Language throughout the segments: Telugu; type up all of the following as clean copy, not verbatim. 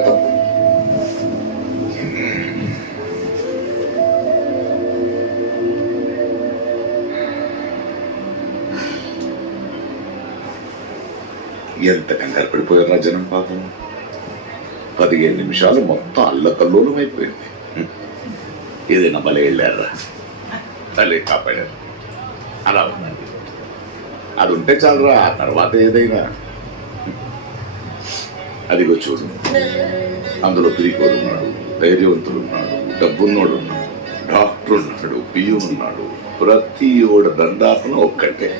గతం. ఎంత కంగారు పడిపోయారా జనం పాపం. 15 నిమిషాలు మొత్తం అల్లకల్లోలం అయిపోయింది. ఏదైనా భలే వెళ్ళారా, భలే కాపాడారు. అలా ఉన్నది, అది ఉంటే చాలరా, ఆ తర్వాత ఏదైనా. అదిగో చూడు, అందులో తిరిగోడు ఉన్నాడు, ధైర్యవంతుడు ఉన్నాడు, డబ్బున్నోడు ఉన్నాడు, డాక్టర్ ఉన్నాడు, బియ్యం ఉన్నాడు. ప్రతి ఓడు దండాపన ఒక్కటే,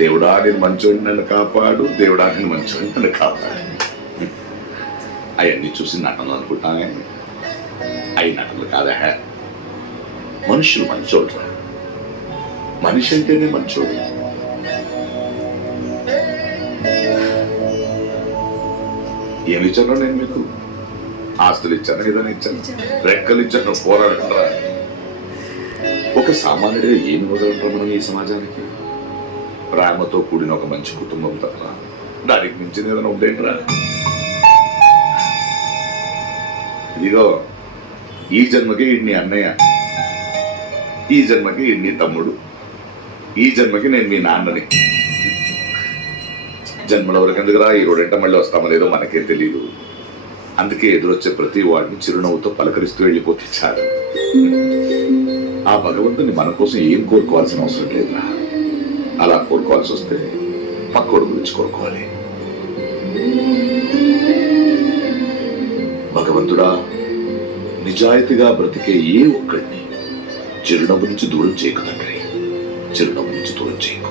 దేవుడా నేను మంచోడిని నన్ను కాపాడు, దేవుడా నేను మంచోడిని నన్ను కాపాడు. అవన్నీ చూసి నటనలు అనుకుంటానే, అవి నటనలు కాదా. మనుషులు మంచోడు, మనిషి అంటేనే మంచోడు. ఏమి ఇచ్చానో నేను మీకు? ఆస్తులు ఇచ్చాను, ఏదైనా ఇచ్చాను, రెక్కలు ఇచ్చాను, పోరాడుకుంటారా? ఒక సామాన్యుడిగా ఏమి వదలంటారు మనం ఈ సమాజానికి? ప్రేమతో కూడిన ఒక మంచి కుటుంబం తప్ప దానికి మించిన ఏదైనా ఉండేంట్రా? ఇదిగో ఈ జన్మకి నీ అన్నయ్య, ఈ జన్మకి నీ తమ్ముడు, ఈ జన్మకి నేను మీ నాన్నని. జన్మల వరకు ఎందుకురా, ఈ రోడ్డంట మళ్ళీ వస్తామో లేదో మనకే తెలియదు. అందుకే ఎదురొచ్చే ప్రతి వాడిని చిరునవ్వుతో పలకరిస్తూ వెళ్ళిపోతే చాలు. ఆ భగవంతుని మన కోసం ఏం కోరుకోవాల్సిన అవసరం లేదురా. అలా కోరుకోవాల్సి వస్తే పక్కోడు గురించి కోరుకోవాలి. భగవంతుడా, నిజాయితీగా బ్రతికే ఏ ఒక్కడిని చిరునవ్వు నుంచి దూరం చేయకు తండ్రి, చిరునవ్వు నుంచి దూరం చేయకు.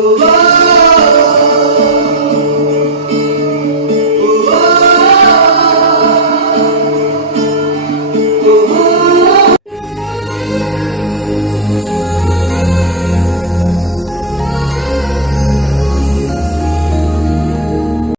Oh,